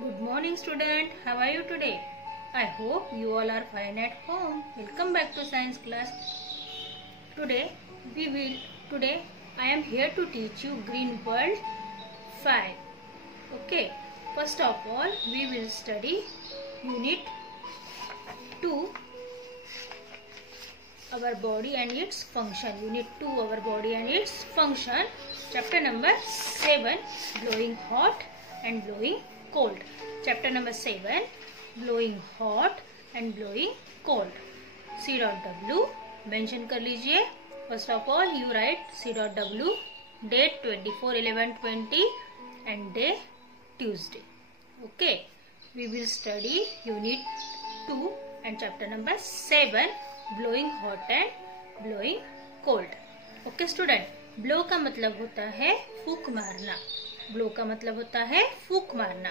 Good morning student, how are you today? I hope you all are fine at home. Welcome back to science class. Today I am here to teach you Green World 5. Okay, first of all we will study Unit 2, our body and its function. Unit 2, our body and its function. Chapter number 7, blowing hot and blowing cold. Chapter number 7, blowing hot and blowing cold. C.W mention कर लीजिए. First of all you write C.W, date 24/11/20 and day Tuesday. Okay, we will study Unit 2 and chapter number 7, blowing hot and blowing cold. Okay student, blow का मतलब होता है फूंक मारना. Blow का मतलब होता है फूंक मारना.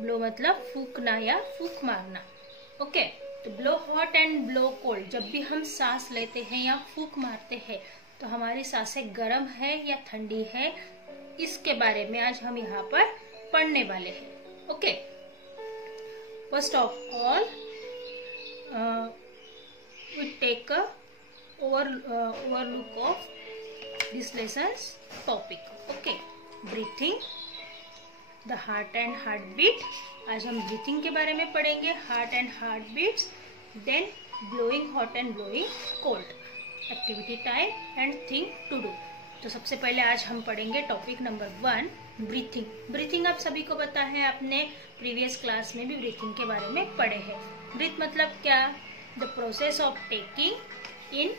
ब्लो मतलब फूंकना या फूंक मारना. ओके, तो blow hot and blow cold. जब भी हम सांस लेते हैं या फूंक मारते हैं तो हमारी सांसें गर्म है या ठंडी है, इसके बारे में आज हम यहाँ पर पढ़ने वाले हैं. Okay, first of all we take a overlook of this lesson's topic. Okay, breathing, the heart and heartbeat. आज हम breathing के बारे में पढ़ेंगे, heart and heartbeats. Then blowing hot and blowing cold, activity type and thing to do. तो सबसे पहले आज हम पढ़ेंगे टॉपिक नंबर 1, ब्रीथिंग. ब्रीथिंग आप सभी को पता है, आपने प्रीवियस क्लास में भी ब्रीथिंग के बारे में पढ़े हैं. ब्रीथ मतलब क्या? The process of taking in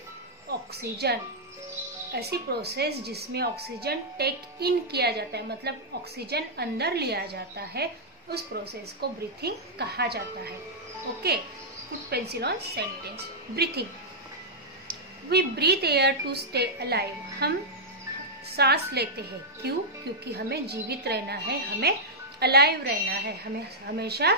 oxygen. ऐसी प्रोसेस जिसमें ऑक्सीजन टेक इन किया जाता है, मतलब ऑक्सीजन अंदर लिया जाता है, उस प्रोसेस को ब्रीथिंग कहा जाता है. Okay, put pencil on sentence. Breathing, we breathe air to stay alive. हम सांस लेते हैं. क्यों? क्योंकि हमें जीवित रहना है, हमें अलाइव रहना है, हमें हमेशा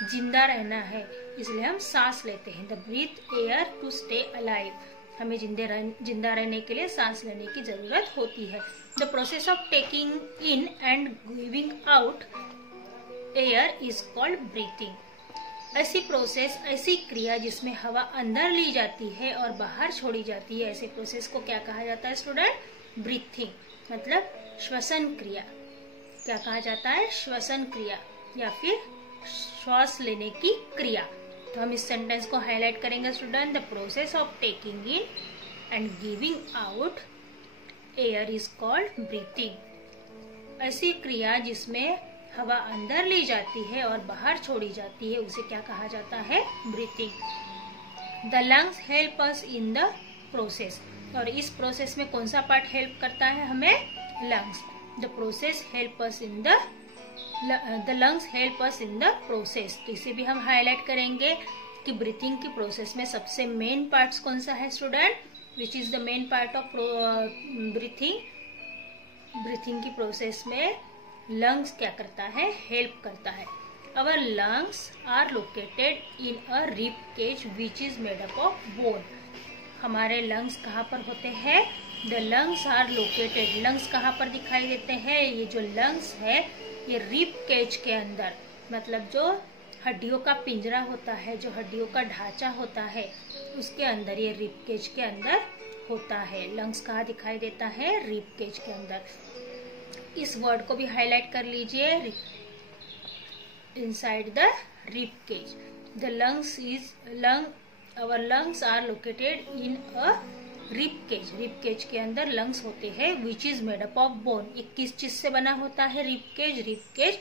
जिंदा रहना है, इसलिए हम सांस लेते हैं. The breathe air to stay alive. हमें जिंदा रहने के लिए सांस लेने की जरूरत होती है. The process of taking in and giving out air is called breathing. ऐसी प्रोसेस, ऐसी क्रिया जिसमें हवा अंदर ली जाती है और बाहर छोड़ी जाती है, ऐसे प्रोसेस को क्या कहा जाता है स्टूडेंट? ब्रीथिंग. मतलब श्वसन क्रिया. क्या कहा जाता है? श्वसन क्रिया या फिर श्वास लेने की क्रिया. तो हम इस सेंटेंस को हाईलाइट करेंगे student. The process of taking in and giving out air is called breathing. ऐसी क्रिया जिसमें हवा अंदर ली जाती है और बाहर छोड़ी जाती है, उसे क्या कहा जाता है? Breathing. The lungs help us in the process. और इस प्रोसेस में कौन सा पार्ट हेल्प करता है हमें? Lungs. The process help us in the lungs help us in the process. तो इसे भी हम हाईलाइट करेंगे कि ब्रीथिंग की प्रोसेस में सबसे मेन पार्ट्स कौन सा है student? Which is the main part of breathing? Breathing की प्रोसेस में लंग्स क्या करता है? हेल्प करता है. Our lungs are located in a rib cage which is made up of bone. हमारे लंग्स कहाँ पर होते हैं? The lungs are located. Lungs कहाँ पर दिखाई देते हैं? ये जो लंग्स है ये रिब केज के अंदर, मतलब जो हड्डियों का पिंजरा होता है, जो हड्डियों का ढांचा होता है, उसके अंदर, ये रिब केज के अंदर होता है. लंग्स कहाँ दिखाई देता है? रिब केज के अंदर. इस वर्ड को भी हाईलाइट कर लीजिए. Inside the rib cage. The our lungs are located in a rib cage. Rib cage के अंदर लंग्स होते हैं. Which is made up of bone. ये किस चीज से बना होता है? Rib cage. Rib cage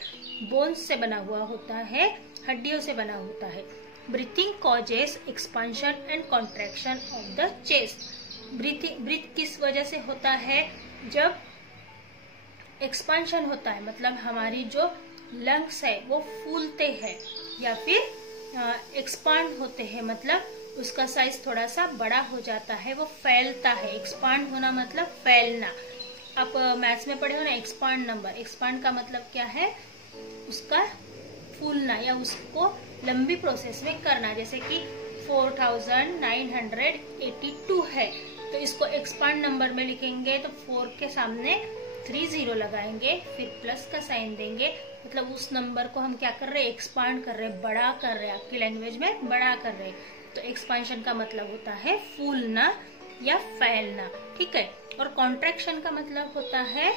bones से बना हुआ होता है, हड्डियों से बना होता है. Breathing causes expansion and contraction of the chest. Breath किस वजह से होता है? जब एक्सपांशन होता है, मतलब हमारी जो लंग्स है वो फूलते हैं या फिर एक्सपांड होते हैं, मतलब उसका साइज थोड़ा सा बड़ा हो जाता है, वो फैलता है. एक्सपांड होना मतलब फैलना. आप मैथ्स में पढ़े हो ना, एक्सपांड नंबर. एक्सपांड का मतलब क्या है? उसका फूलना या उसको लंबी प्रोसेस में करना. जैसे कि 4982 है, तो इसको एक्सपांड नंबर में लिखेंगे तो 4 के सामने 30 लगाएंगे, फिर प्लस का साइन देंगे, मतलब उस नंबर को हम क्या कर रहे हैं, एक्सपांड कर रहे हैं, बड़ा कर रहे हैं, आपकी लैंग्वेज में बड़ा कर रहे हैं। तो एक्सपांशन का मतलब होता है फूलना या फैलना, ठीक है। और कॉन्ट्रैक्शन का मतलब होता है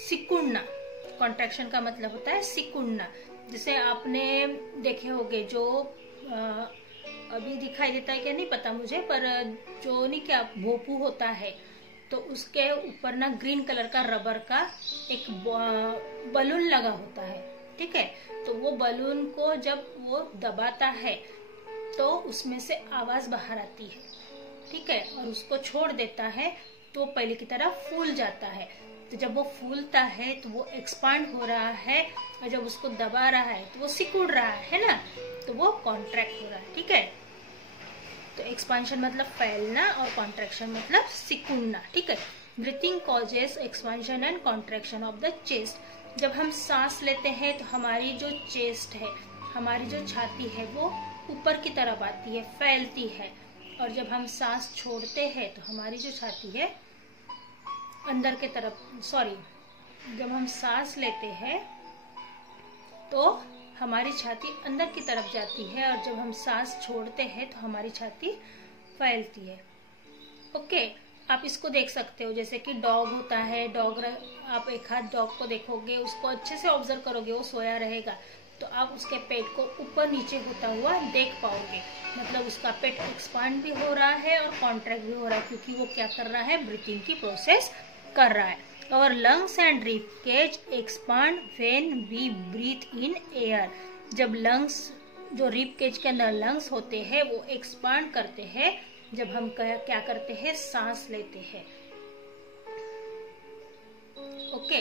सिकुड़ना। कॉन्ट्रैक्शन का मतलब होता है सिकुड़ना। जैसे आपने देखे होंगे, जो अभी दिखाई देता है क्या नहीं पता मुझे, पर जो नहीं क्या भोपू होता है, तो उसके ऊपर ना ग्रीन कलर का रबर का एक बलून लगा होता है, ठीक है। तो वो बलून को जब वो दबाता है तो उसमें से आवाज बाहर आती है, ठीक है, और उसको छोड़ देता है तो पहले की तरह फूल जाता है। तो जब वो फूलता है तो वो एक्सपांड हो रहा है, और जब उसको दबा रहा है तो वो सिकुड़ रहा है ना, तो वो कॉन्ट्रैक्ट हो रहा है, ठीक है। तो एक्सपांशन मतलब फैलना और कॉन्ट्रैक्शन मतलब सिकुड़ना, ठीक है। Breathing causes expansion and contraction of the chest. जब हम सांस लेते हैं तो हमारी जो चेस्ट है, हमारी जो छाती है, वो ऊपर की तरफ आती है, फैलती है। और जब हम सांस छोड़ते हैं तो हमारी जो छाती है अंदर के तरफ, जब हम सांस लेते हैं तो हमारी छाती अंदर की तरफ जाती है, और जब हम सांस छोड़ते हैं तो हमारी छाती फैलती है। ओके, आप इसको देख सकते हो, जैसे कि डॉग होता है, आप एक हाथ डॉग को देखोगे, उसको अच्छे से ऑब्जर्व करोगे, वो सोया रहेगा, तो आप उसके पेट को ऊपर नीचे होता हुआ देख पाओगे। मतलब उसका पेट एक्सपांड भी हो रहा है और कॉन्ट्रैक्ट भी हो रहा है, क्योंकि वो क्या कर रहा है, ब्रीथिंग की प्रोसेस कर रहा है। Our lungs and rib cage expand when we breathe in air. जब लंग्स, जो रिब केज के अंदर लंग्स होते हैं, वो एक्सपांड करते हैं जब हम क्या करते हैं, सांस लेते हैं। ओके,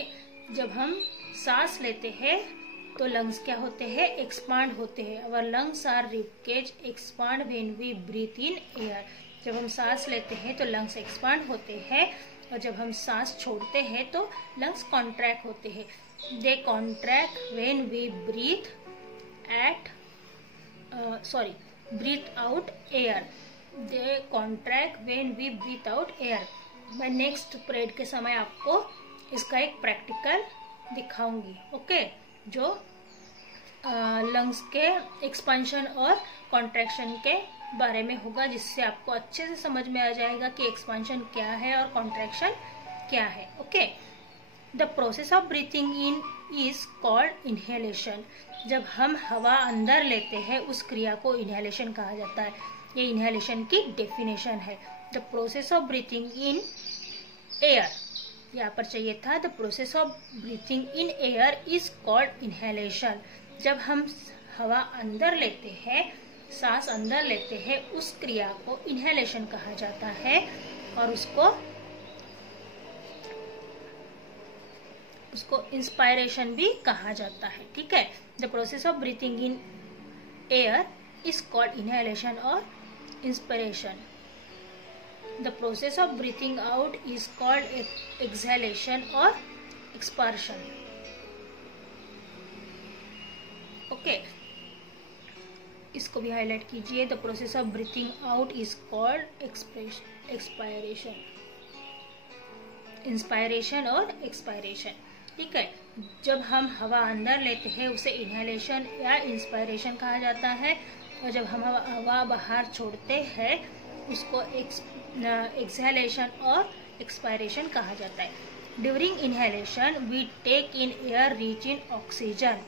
जब हम सांस लेते हैं तो लंग्स क्या होते हैं, एक्सपांड होते हैं। Our lungs are rib cage expand when we breathe in air. जब हम सांस लेते हैं तो लंग्स एक्सपांड होते हैं, और जब हम सांस छोड़ते हैं तो लंग्स कॉन्ट्रैक्ट होते हैं। They contract when we breathe out air. They contract when we breathe out air. मैं नेक्स्ट पीरियड के समय आपको इसका एक प्रैक्टिकल दिखाऊंगी, ओके, जो लंग्स के एक्सपेंशन और कॉन्ट्रैक्शन के बारे में होगा, जिससे आपको अच्छे से समझ में आ जाएगा कि एक्सपेंशन क्या है और कॉन्ट्रैक्शन क्या है। Okay, the process of breathing in is called inhalation. जब हम हवा अंदर लेते हैं उस क्रिया को इनहेलेशन कहा जाता है। ये इनहेलेशन की डेफिनेशन है। The process of breathing in air, यहाँ पर चाहिए था, the process of breathing in air is called inhalation. जब हम हवा अंदर लेते हैं, सांस अंदर लेते हैं, उस क्रिया को इनहेलेशन कहा जाता है, और उसको इंस्पायरेशन भी कहा जाता है, ठीक है। The process of breathing in air is called inhalation और inspiration. The process of breathing out is called exhalation और एक्सपर्शन। ओके, इसको भी हाईलाइट कीजिए। The process of breathing out is called expiration, inspiration और एक्सपायरेशन, ठीक है। जब हम हवा अंदर लेते हैं उसे इनहेलेशन या इंस्पायरेशन कहा जाता है, और जब हम हवा बाहर छोड़ते हैं उसको एक्सहेलेशन और एक्सपायरेशन कहा जाता है। During inhalation we take in air rich in oxygen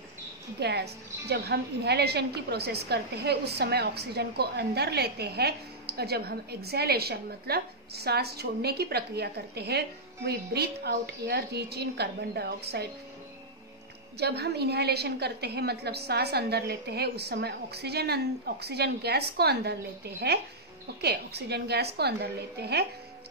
gas. जब हम इनहेलेशन की प्रोसेस करते हैं उस समय ऑक्सीजन को अंदर लेते हैं, और जब हम एक्सहेलेशन मतलब सांस छोड़ने की प्रक्रिया करते हैं, we breathe out air rich in carbon dioxide. जब हम इनहेलेशन करते हैं मतलब सांस अंदर लेते हैं, उस समय ऑक्सीजन गैस को अंदर लेते हैं, ओके, ऑक्सीजन गैस को अंदर लेते हैं,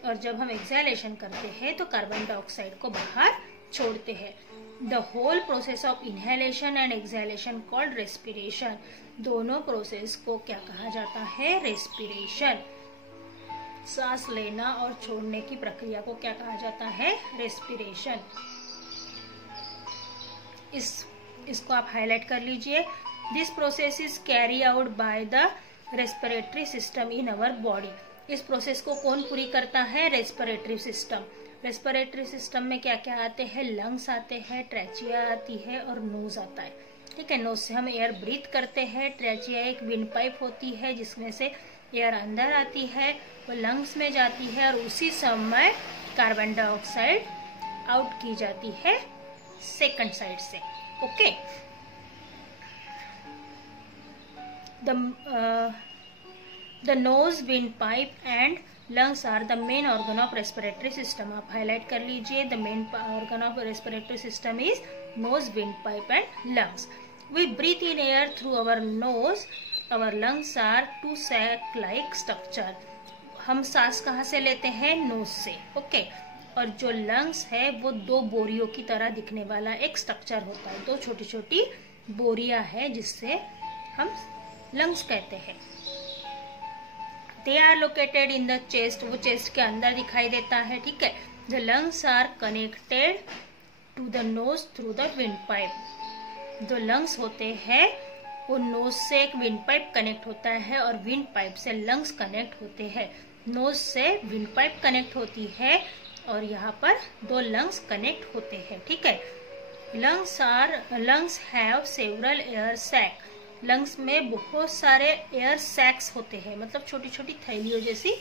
और जब हम एक्सहेलेशन करते हैं तो कार्बन डाइऑक्साइड को बाहर छोड़ते हैं। The whole process of inhalation and exhalation called respiration. दोनों प्रोसेस को क्या कहा जाता है, रेस्पिरेशन। सांस लेना और छोड़ने की प्रक्रिया को क्या कहा जाता है, रेस्पिरेशन। इसको आप हाईलाइट कर लीजिए। This process is carry out by the respiratory system in our body. इस प्रोसेस को कौन पूरी करता है, रेस्पिरेटरी सिस्टम। रेस्पिरेटरी सिस्टम में क्या क्या आते हैं, लंग्स आते हैं, ट्रेचिया आती है और नोज आता है। ठीक है, नोज से हम एयर ब्रीथ करते हैं। ट्रेचिया एक विंड पाइप होती है जिसमें से एयर अंदर आती है, वो लंग्स में जाती है और उसी समय कार्बन डाइऑक्साइड आउट की जाती है सेकंड साइड से। Okay, the nose, windpipe and lungs are the main organ of respiratory system। आप हाईलाइट कर लीजिए, the main organ of respiratory system is nose, windpipe and lungs। We breathe in air through our nose। Our lungs are two sac-like structure। हम सांस कहाँ से लेते हैं, knows से। ओके, और जो लंग्स है वो दो बोरियों की तरह दिखने वाला एक स्ट्रक्चर होता है, दो छोटी छोटी बोरियां है जिससे हम लंग्स कहते हैं। They are located in the chest, वो चेस्ट के अंदर दिखाई देता है। ठीक है, the lungs are connected to the nose through the wind pipe. जो लंग्स होते हैं वो नोज से एक विंड पाइप कनेक्ट होता है और विंड पाइप से लंग्स कनेक्ट होते हैं। नोज से विंड पाइप कनेक्ट होती है और यहाँ पर दो लंग्स कनेक्ट होते हैं। ठीक है, lungs have several air sac. Lungs में बहुत सारे एयर सैक्स होते हैं, मतलब छोटी छोटी थैलियों जैसी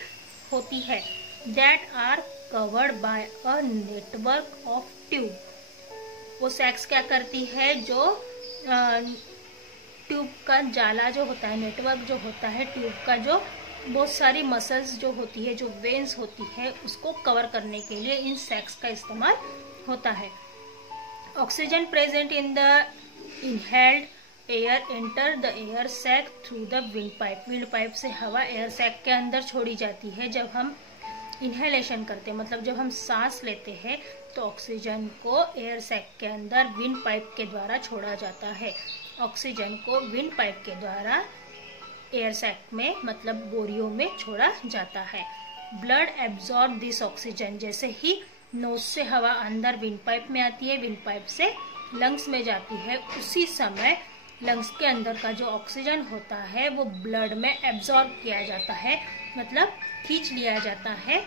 होती है। That are covered by a network of tube. वो सैक्स क्या करती है, जो ट्यूब का जाला जो होता है, नेटवर्क जो होता है ट्यूब का, जो बहुत सारी मसल्स जो होती है, जो वेन्स होती है, उसको कवर करने के लिए इन सैक्स का इस्तेमाल होता है। Oxygen present in the inhaled air enter the air sac through the wind pipe. Wind pipe से हवा एयर सैक के अंदर छोड़ी जाती है। जब हम इनहेलेशन करते हैं, मतलब जब हम सांस लेते हैं, तो ऑक्सीजन को एयर सैक के अंदर विंड पाइप के द्वारा छोड़ा जाता है। ऑक्सीजन को विंड पाइप के द्वारा एयर सैक में, मतलब बोरियों में छोड़ा जाता है। Blood absorb this oxygen. जैसे ही नोज से हवा अंदर विंड पाइप में आती है, विंड पाइप से लंग्स में जाती है, उसी समय लंग्स के अंदर का जो ऑक्सीजन होता है वो ब्लड में एब्जॉर्ब किया जाता है, मतलब खींच लिया जाता है,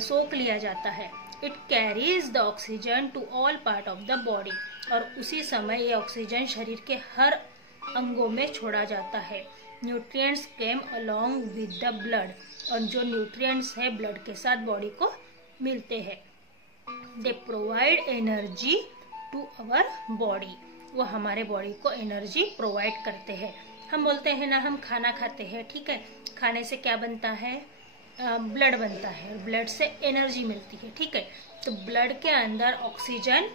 सोख लिया जाता है। It carries the oxygen to all part of the body. और उसी समय ये ऑक्सीजन शरीर के हर अंगों में छोड़ा जाता है। Nutrients came along with the blood. और जो न्यूट्रिएंट्स है ब्लड के साथ बॉडी को मिलते हैं। They provide energy to our body. वो हमारे बॉडी को एनर्जी प्रोवाइड करते हैं। हम बोलते हैं ना, हम खाना खाते हैं, ठीक है, खाने से क्या बनता है, ब्लड बनता है, ब्लड से एनर्जी मिलती है। ठीक है, तो ब्लड के अंदर ऑक्सीजन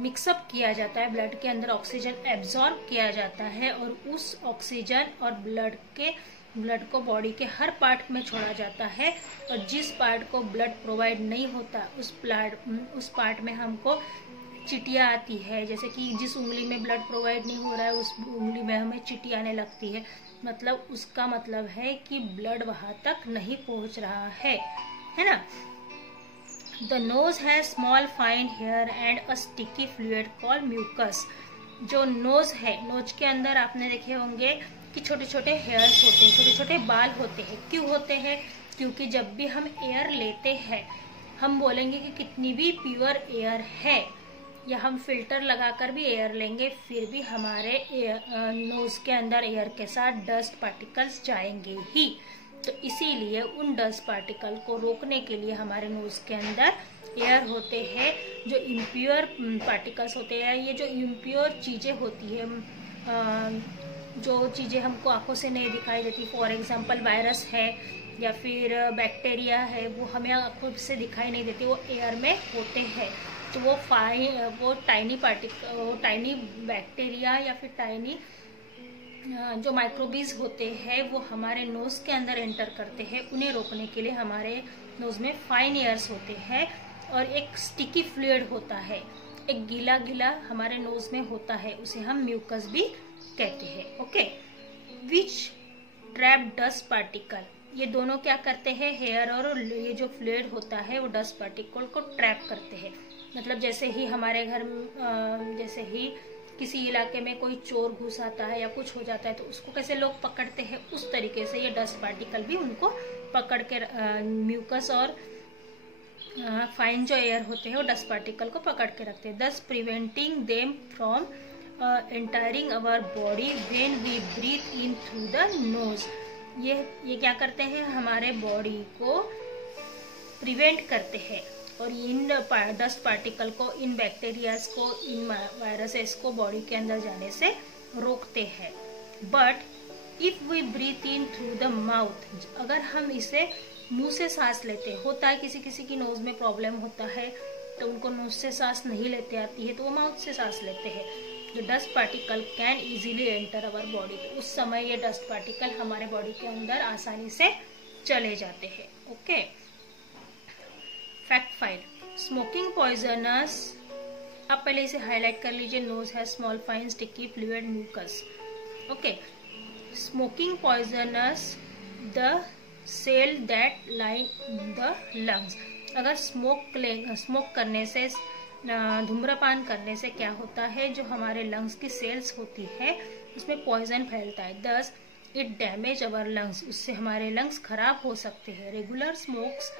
मिक्सअप किया जाता है, ब्लड के अंदर ऑक्सीजन एब्जॉर्ब किया जाता है और उस ऑक्सीजन और ब्लड को बॉडी के हर पार्ट में छोड़ा जाता है। और जिस पार्ट को ब्लड प्रोवाइड नहीं होता उस पार्ट में हमको चिटिया आती है। जैसे कि जिस उंगली में ब्लड प्रोवाइड नहीं हो रहा है उस उंगली में हमें चिटी आने लगती है, मतलब उसका मतलब है कि ब्लड वहां तक नहीं पहुंच रहा है ना। The nose has small fine hair and a sticky fluid called mucus. जो नोज है, नोज के अंदर आपने देखे होंगे कि छोटे छोटे हेयर्स होते हैं, छोटे छोटे बाल होते हैं। क्यों होते हैं? क्योंकि जब भी हम एयर लेते हैं, हम बोलेंगे कि कितनी भी प्योर एयर है, या हम फिल्टर लगाकर भी एयर लेंगे, फिर भी हमारे नोज के अंदर एयर के साथ डस्ट पार्टिकल्स जाएंगे ही। तो इसीलिए उन डस्ट पार्टिकल को रोकने के लिए हमारे नोज के अंदर एयर होते हैं। जो इम्प्योर पार्टिकल्स होते हैं, ये जो इम्प्योर चीज़ें होती है, जो चीज़ें हमको आंखों से नहीं दिखाई देती, फॉर एग्जांपल वायरस है या फिर बैक्टीरिया है, वो हमें आंखों से दिखाई नहीं देती, वो एयर में होते हैं। तो वो टाइनी बैक्टीरिया या फिर टाइनी जो माइक्रोबीज होते हैं वो हमारे नोज के अंदर एंटर करते हैं। उन्हें रोकने के लिए हमारे नोज में फाइन एयर्स होते हैं और एक स्टिकी फ्लूइड होता है, एक गीला गीला हमारे नोज में होता है, उसे हम म्यूकस भी कहते हैं। ओके, विच ट्रैप डस्ट पार्टिकल। ये दोनों क्या करते हैं, हेयर और ये जो फ्लूइड होता है वो डस्ट पार्टिकल को ट्रैप करते हैं। मतलब जैसे ही हमारे घर जैसे ही किसी इलाके में कोई चोर घुस आता है या कुछ हो जाता है तो उसको कैसे लोग पकड़ते हैं, उस तरीके से ये डस्ट पार्टिकल भी उनको पकड़ के म्यूकस और फाइन जो एयर होते हैं वो डस्ट पार्टिकल को पकड़ के रखते हैं, thus preventing them from entering our body when we breathe in through the nose. ये क्या करते हैं, हमारे बॉडी को प्रिवेंट करते हैं और इन डस्ट पार्टिकल को, इन बैक्टीरियाज को, इन वायरसेस को बॉडी के अंदर जाने से रोकते हैं। But if we breathe in through the mouth, अगर हम इसे मुंह से सांस लेते, होता है किसी किसी की नोज में प्रॉब्लम होता है तो उनको नोज से सांस नहीं लेते आती है तो वो माउथ से सांस लेते हैं, जो dust particle can easily enter our body, तो उस समय ये डस्ट पार्टिकल हमारे बॉडी के अंदर आसानी से चले जाते हैं। ओके, फैक्ट 5, स्मोकिंग पॉइजनस, आप पहले इसे हाईलाइट कर लीजिए, नोज है small fine sticky fluid mucus. Okay, smoking poisons the cell that line the lungs, अगर स्मोक करने से, धूम्रपान करने से क्या होता है, जो हमारे लंग्स की सेल्स होती है उसमें पॉइजन फैलता है, thus it damage our lungs, उससे हमारे लंग्स खराब हो सकते हैं। Regular smokes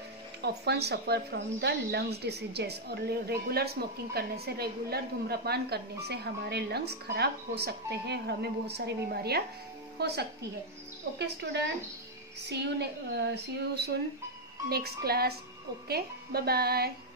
often suffer from the lungs diseases, और रेगुलर स्मोकिंग करने से, रेगुलर धूम्रपान करने से हमारे लंग्स खराब हो सकते हैं और हमें बहुत सारी बीमारियां हो सकती है। Okay student, see you soon next class. Okay, bye bye.